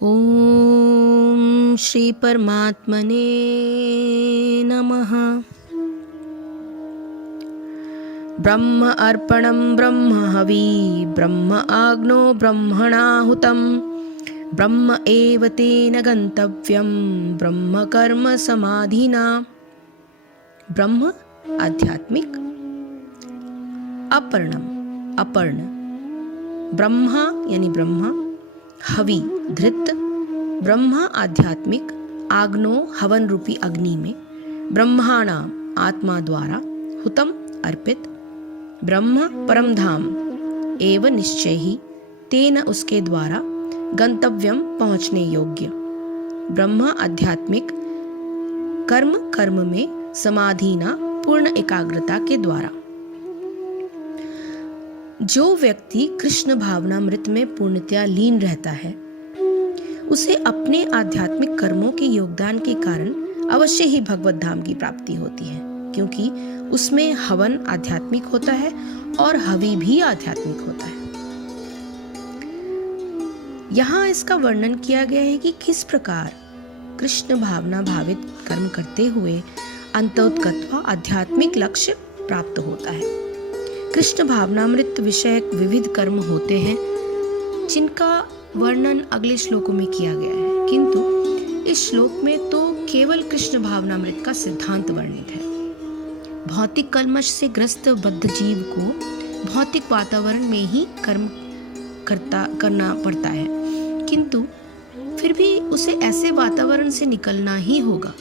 ओम श्री परमात्मने नमः। ब्रह्म अर्पणं ब्रह्म हवि ब्रह्म आग्नो ब्रह्मणाहुतं ब्रह्म एव तेन गंतव्यं ब्रह्म कर्म समाधिना। ब्रह्म आध्यात्मिक, अपर्ण, ब्रह्मा यानी ब्रह्मा, हवि धृत, ब्रह्मा आध्यात्मिक, आग्नो हवन रूपी अग्नि में, ब्रह्माणाम आत्मा द्वारा, हुतम अर्पित, ब्रह्म परम धाम एव निश्चय ही, तेन उसके द्वारा, गंतव्यम पहुँचने योग्य, ब्रह्म आध्यात्मिक, कर्म में समाधिना पूर्ण एकाग्रता के द्वारा। जो व्यक्ति कृष्ण भावनामृत में पूर्णतया लीन रहता है उसे अपने आध्यात्मिक कर्मों के योगदान के कारण अवश्य ही भगवत धाम की प्राप्ति होती है, क्योंकि उसमें हवन आध्यात्मिक होता है और हवि भी आध्यात्मिक होता है। यहाँ इसका वर्णन किया गया है कि किस प्रकार कृष्ण भावना भावित कर्म करते हुए अंतोत्कत्वा आध्यात्मिक लक्ष्य प्राप्त होता है। कृष्ण भावनामृत विषयक विविध कर्म होते हैं जिनका वर्णन अगले श्लोकों में किया गया है, किंतु इस श्लोक में तो केवल कृष्ण भावनामृत का सिद्धांत वर्णित है। भौतिक कल्मश से ग्रस्त बद्ध जीव को भौतिक वातावरण में ही कर्म करना पड़ता है, किंतु फिर भी उसे ऐसे वातावरण से निकलना ही होगा।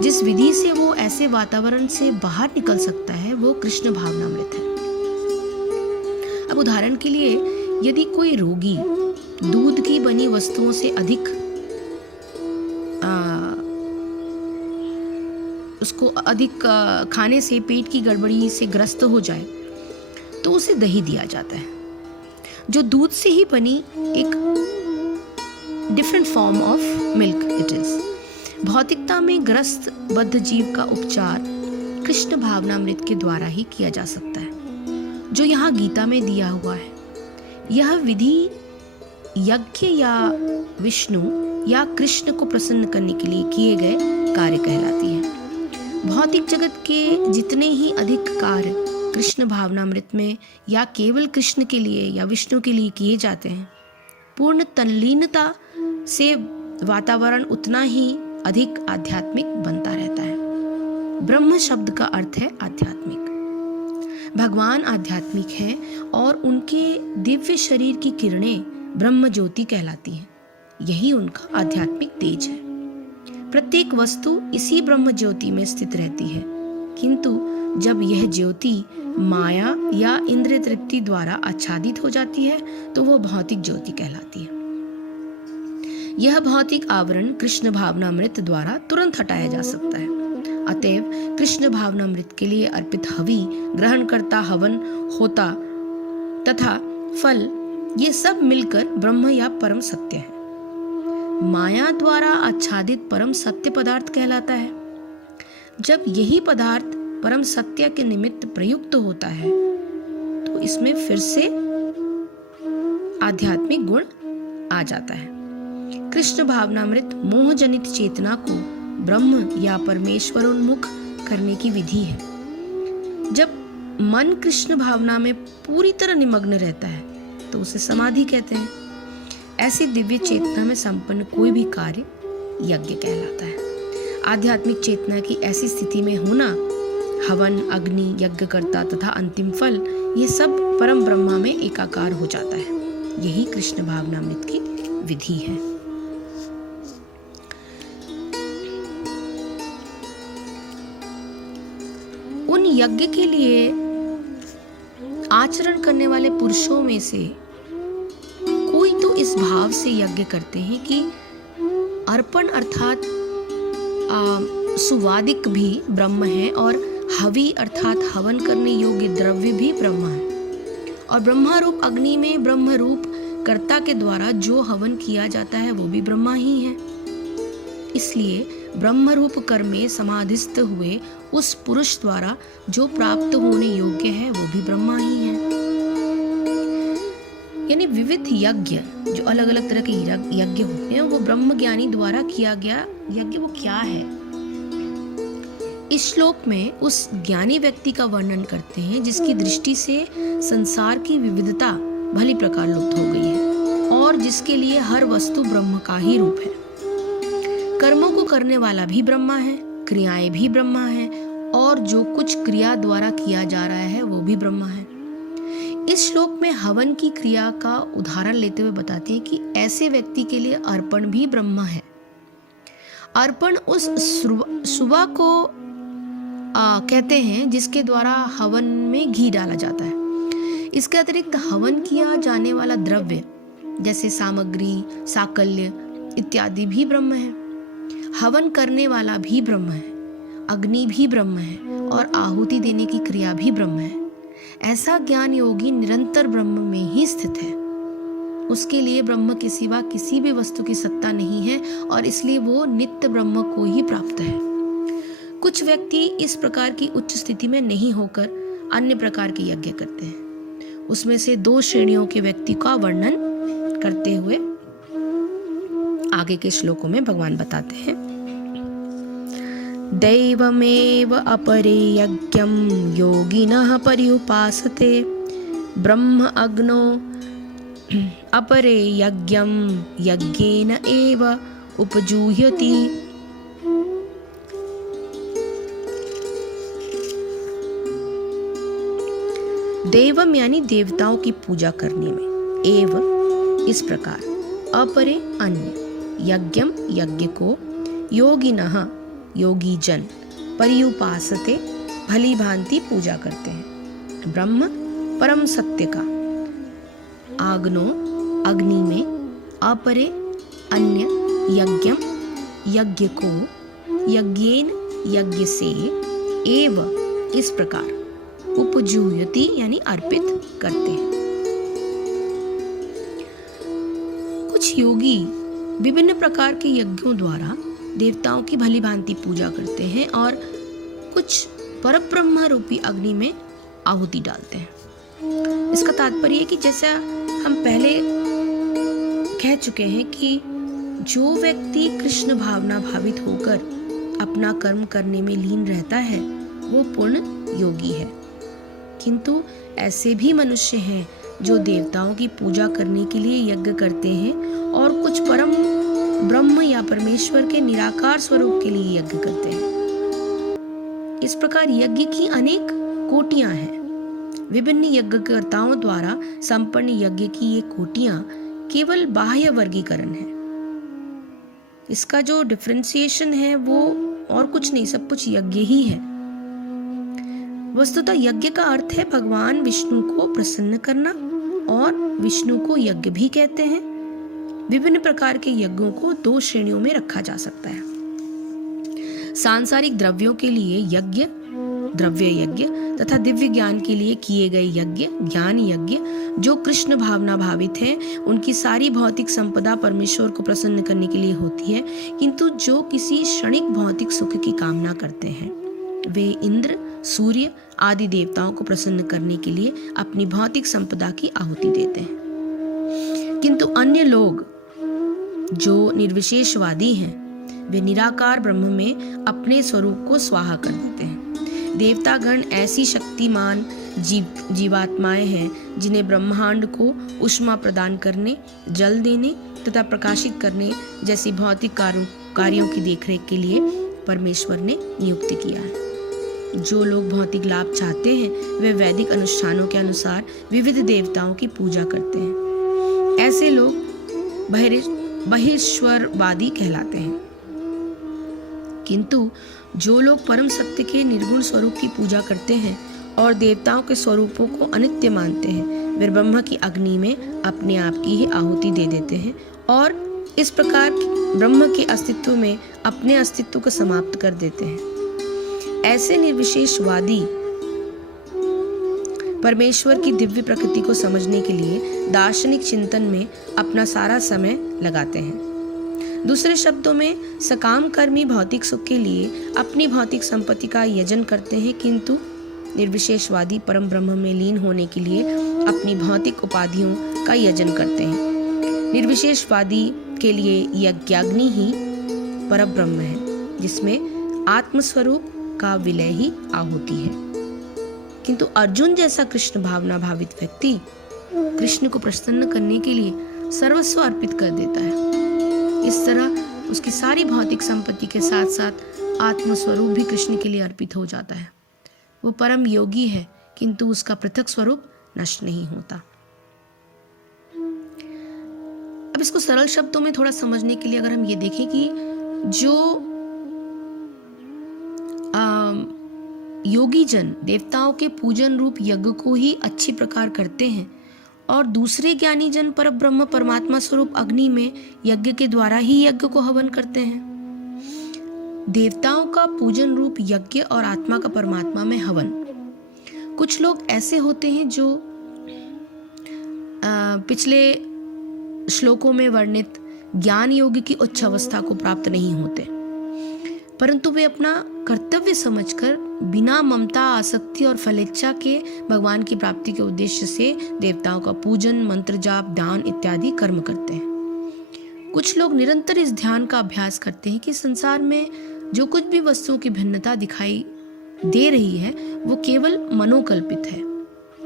जिस विधि से वो ऐसे वातावरण से बाहर निकल सकता है वो कृष्ण भावनामृत है। अब उदाहरण के लिए यदि कोई रोगी दूध की बनी वस्तुओं से अधिक उसको अधिक खाने से पेट की गड़बड़ी से ग्रस्त हो जाए तो उसे दही दिया जाता है, जो दूध से ही बनी एक different form of milk it is. भौतिकता में ग्रस्त बद्ध जीव का उपचार कृष्ण भावनामृत के द्वारा ही किया जा सकता है, जो यहाँ गीता में दिया हुआ है। यह विधि यज्ञ या विष्णु या कृष्ण को प्रसन्न करने के लिए किए गए कार्य कहलाती है। भौतिक जगत के जितने ही अधिक कार्य कृष्ण भावनामृत में या केवल कृष्ण के लिए या विष्णु के लिए किए जाते हैं, पूर्ण तल्लीनता से वातावरण उतना ही अधिक आध्यात्मिक बनता रहता है। ब्रह्म शब्द का अर्थ है आध्यात्मिक। भगवान आध्यात्मिक हैं और उनके दिव्य शरीर की किरणें ब्रह्म ज्योति कहलाती हैं। यही उनका आध्यात्मिक तेज है। प्रत्येक वस्तु इसी ब्रह्म ज्योति में स्थित रहती है, किंतु जब यह ज्योति माया या इंद्रिय तृप्ति द्वारा आच्छादित हो जाती है तो वह भौतिक ज्योति कहलाती है। यह भौतिक आवरण कृष्ण भावनामृत द्वारा तुरंत हटाया जा सकता है। अतएव कृष्ण भावनामृत के लिए अर्पित हवि, ग्रहण करता हवन होता तथा फल, ये सब मिलकर ब्रह्म या परम सत्य है। माया द्वारा आच्छादित परम सत्य पदार्थ कहलाता है। जब यही पदार्थ परम सत्य के निमित्त प्रयुक्त होता है तो इसमें फिर से आध्यात्मिक गुण आ जाता है। कृष्ण भावनामृत मोह जनित चेतना को ब्रह्म या परमेश्वरोन्मुख करने की विधि है। जब मन कृष्ण भावना में पूरी तरह निमग्न रहता है तो उसे समाधि कहते हैं। ऐसी दिव्य चेतना में संपन्न कोई भी कार्य यज्ञ कहलाता है। आध्यात्मिक चेतना की ऐसी स्थिति में होना, हवन, अग्नि, यज्ञकर्ता तथा अंतिम फल, ये सब परम ब्रह्मा में एकाकार हो जाता है। यही कृष्ण भावनामृत की विधि है। उन यज्ञ के लिए आचरण करने वाले पुरुषों में से कोई तो इस भाव से यज्ञ करते हैं कि अर्पण अर्थात सुवादिक भी ब्रह्म है और हवि अर्थात हवन करने योग्य द्रव्य भी ब्रह्म है, और ब्रह्मारूप अग्नि में ब्रह्मरूप कर्ता के द्वारा जो हवन किया जाता है वो भी ब्रह्मा ही है। इसलिए ब्रह्मरूप कर्म में समाधिस्थ हुए उस पुरुष द्वारा जो प्राप्त होने योग्य है वो भी ब्रह्मा ही है। यानी विविध यज्ञ, जो अलग अलग तरह के यज्ञ होते हैं, वो ब्रह्म ज्ञानी द्वारा किया गया यज्ञ वो क्या है। इस श्लोक में उस ज्ञानी व्यक्ति का वर्णन करते हैं जिसकी दृष्टि से संसार की विविधता भली प्रकार लुप्त हो गई है और जिसके लिए हर वस्तु ब्रह्म का ही रूप है। कर्मों को करने वाला भी ब्रह्मा है, क्रियाएं भी ब्रह्मा है और जो कुछ क्रिया द्वारा किया जा रहा है वो भी ब्रह्मा है। इस श्लोक में हवन की क्रिया का उदाहरण लेते हुए बताते हैं कि ऐसे व्यक्ति के लिए अर्पण भी ब्रह्मा है। अर्पण उस सुबह को कहते हैं जिसके द्वारा हवन में घी डाला जाता है। इसके अतिरिक्त हवन किया जाने वाला द्रव्य जैसे सामग्री, साकल्य इत्यादि भी ब्रह्म है। हवन करने वाला भी ब्रह्म है, अग्नि भी ब्रह्म है और आहुति देने की क्रिया भी ब्रह्म है। ऐसा ज्ञान योगी निरंतर ब्रह्म में ही स्थित है। उसके लिए ब्रह्म के सिवा किसी भी वस्तु की सत्ता नहीं है और इसलिए वो नित्य ब्रह्म को ही प्राप्त है। कुछ व्यक्ति इस प्रकार की उच्च स्थिति में नहीं होकर अन्य प्रकार के यज्ञ करते हैं। उसमें से 2 श्रेणियों के व्यक्ति का वर्णन करते हुए आगे के श्लोकों में भगवान बताते हैं। दैवमेव अपरे यज्ञं योगिनः पर्युपासते ब्रह्म अग्नो अपरे यज्ञं यज्ञेन एव उपजुह्यति। देवम यानी देवताओं की पूजा करने में, एव इस प्रकार, अपरे अन्य, यज्ञम यज्ञ को, योगिनः योगी जन, पर्युपासते भली भांति पूजा करते हैं। ब्रह्म परम सत्य का, आग्नो अग्नि में, अपरे अन्य, यज्ञम यज्ञ को, यज्ञेन यज्ञ से, एव इस प्रकार, उपजुह्यति यानी अर्पित करते हैं। कुछ योगी विभिन्न प्रकार के यज्ञों द्वारा देवताओं की भली भांति पूजा करते हैं और कुछ परब्रह्म रूपी अग्नि में आहुति डालते हैं। इसका तात्पर्य है कि जैसा हम पहले कह चुके हैं कि जो व्यक्ति कृष्ण भावना भावित होकर अपना कर्म करने में लीन रहता है वो पूर्ण योगी है। किंतु ऐसे भी मनुष्य हैं जो देवताओं की पूजा करने के लिए यज्ञ करते हैं और कुछ परम ब्रह्म या परमेश्वर के निराकार स्वरूप के लिए यज्ञ करते हैं। इस प्रकार यज्ञ की अनेक कोटियां हैं। विभिन्न यज्ञकर्ताओं द्वारा संपन्न यज्ञ की ये कोटियां केवल बाह्य वर्गीकरण है। इसका जो डिफरेंशिएशन है वो और कुछ नहीं, सब कुछ यज्ञ ही है। वस्तुतः यज्ञ का अर्थ है भगवान विष्णु को प्रसन्न करना और विष्णु को यज्ञ भी कहते हैं। विभिन्न प्रकार के यज्ञों को 2 श्रेणियों में रखा जा सकता है। सांसारिक द्रव्यों के लिए यज्ञ, द्रव्य यज्ञ तथा दिव्य ज्ञान के लिए किए गए यज्ञ, ज्ञान यज्ञ। जो कृष्ण भावना भावित हैं, उनकी सारी भौतिक संपदा परमेश्वर को प्रसन्न करने के लिए होती है, किंतु जो किसी क्षणिक भौतिक सुख की कामना करते हैं वे इंद्र, सूर्य आदि देवताओं को प्रसन्न करने के लिए अपनी भौतिक संपदा की आहुति देते हैं। किंतु अन्य लोग जो निर्विशेषवादी हैं वे निराकार ब्रह्म में अपने स्वरूप को स्वाहा कर देते हैं। देवतागण ऐसी शक्तिमान जीवात्माएं हैं जिन्हें ब्रह्मांड को ऊष्मा प्रदान करने, जल देने तथा प्रकाशित करने जैसी भौतिक कार्यों की देखरेख के लिए परमेश्वर ने नियुक्त किया है। जो लोग भौतिक लाभ चाहते हैं वे वैदिक अनुष्ठानों के अनुसार विविध देवताओं की पूजा करते हैं। ऐसे लोग बहिष्वरवादी कहलाते हैं। किंतु जो लोग परम सत्य के निर्गुण स्वरूप की पूजा करते हैं और देवताओं के स्वरूपों को अनित्य मानते हैं वे ब्रह्म की अग्नि में अपने आप की ही आहुति दे देते हैं और इस प्रकार ब्रह्म के अस्तित्व में अपने अस्तित्व को समाप्त कर देते हैं। ऐसे निर्विशेषवादी परमेश्वर की दिव्य प्रकृति को समझने के लिए दार्शनिक चिंतन में अपना सारा समय लगाते हैं। दूसरे शब्दों में सकाम कर्मी भौतिक सुख के लिए अपनी भौतिक संपत्ति का यजन करते हैं, किंतु निर्विशेषवादी परम ब्रह्म में लीन होने के लिए अपनी भौतिक उपाधियों का यजन करते हैं। निर्विशेषवादी के लिए यज्ञाग्नि ही परम ब्रह्म है, जिसमें आत्मस्वरूप का विलय ही आहुति है। किंतु अर्जुन जैसा कृष्ण भावना भावित व्यक्ति कृष्ण को प्रसन्न करने के लिए सर्वस्व अर्पित कर देता है। इस तरह उसकी सारी भौतिक संपत्ति के साथ साथ आत्मस्वरूप भी कृष्ण के लिए अर्पित हो जाता है। वो परम योगी है, किंतु उसका पृथक स्वरूप नष्ट नहीं होता। अब इसको सरल शब्दों में थोड़ा समझने के लिए अगर हम ये देखें कि जो योगी जन देवताओं के पूजन रूप यज्ञ को ही अच्छी प्रकार करते हैं और दूसरे ज्ञानी जन परब्रह्म परमात्मा स्वरूप अग्नि में यज्ञ के द्वारा ही यज्ञ को हवन करते हैं। देवताओं का पूजन रूप यज्ञ और आत्मा का परमात्मा में हवन। कुछ लोग ऐसे होते हैं जो पिछले श्लोकों में वर्णित ज्ञान योगी की उच्च अवस्था को प्राप्त नहीं होते, परंतु वे अपना कर्तव्य समझकर बिना ममता, आसक्ति और फलेच्छा के भगवान की प्राप्ति के उद्देश्य से देवताओं का पूजन, मंत्र जाप, दान इत्यादि कर्म करते हैं। कुछ लोग निरंतर इस ध्यान का अभ्यास करते हैं कि संसार में जो कुछ भी वस्तुओं की भिन्नता दिखाई दे रही है वो केवल मनोकल्पित है,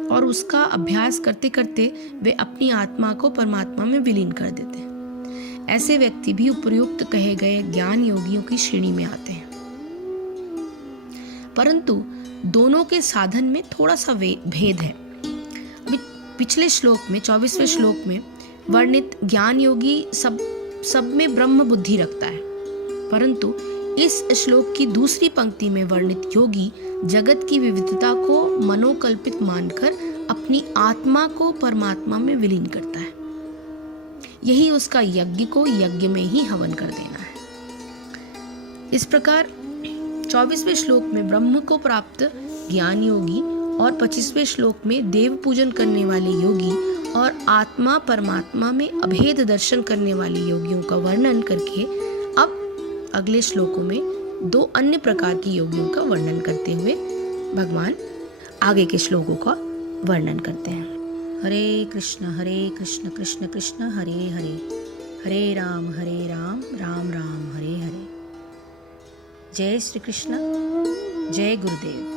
और उसका अभ्यास करते करते वे अपनी आत्मा को परमात्मा में विलीन कर देते हैं। ऐसे व्यक्ति भी उपयुक्त कहे गए ज्ञान योगियों की श्रेणी में आते हैं, परंतु दोनों के साधन में थोड़ा सा भेद है। पिछले श्लोक में 24वें श्लोक में वर्णित ज्ञान योगी सब में ब्रह्म बुद्धि रखता है, परंतु इस श्लोक की दूसरी पंक्ति में वर्णित योगी जगत की विविधता को मनोकल्पित मानकर अपनी आत्मा को परमात्मा में विलीन करता है। यही उसका यज्ञ को यज्ञ में ही हवन कर देना है। इस प्रकार 24वें श्लोक में ब्रह्म को प्राप्त ज्ञान योगी और 25वें श्लोक में देव पूजन करने वाले योगी और आत्मा परमात्मा में अभेद दर्शन करने वाले योगियों का वर्णन करके अब अगले श्लोकों में दो अन्य प्रकार की योगियों का वर्णन करते हुए भगवान आगे के श्लोकों का वर्णन करते हैं। हरे कृष्ण कृष्ण कृष्ण हरे हरे, हरे राम राम राम हरे हरे। जय श्री कृष्ण, जय गुरुदेव।